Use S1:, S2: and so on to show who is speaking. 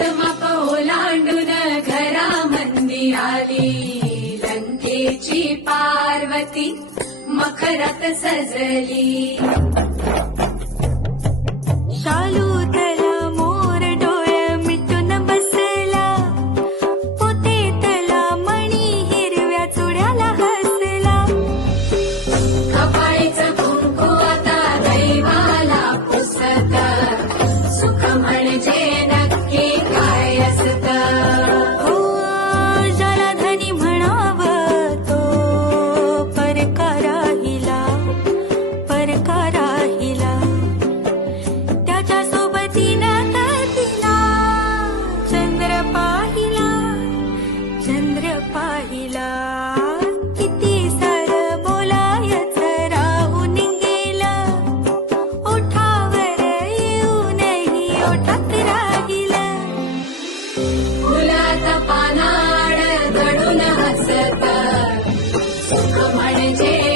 S1: लंकेत मप ओलांडून घरामंदी आली. लंकेची पार्वती मखरात सजली.
S2: शालू तला मोर डोळे मिटून बसला. पोते तला मणी हिरव्या चुड्याला हसला.
S1: कपाळीचा कुंकू आता दैवाला पुसत. सुख म्हणजे
S2: पाहिला. किती सार बोलायच राहून गेला. ओठावर येऊनही
S1: पानाड घडून हसत. सुख म्हणजे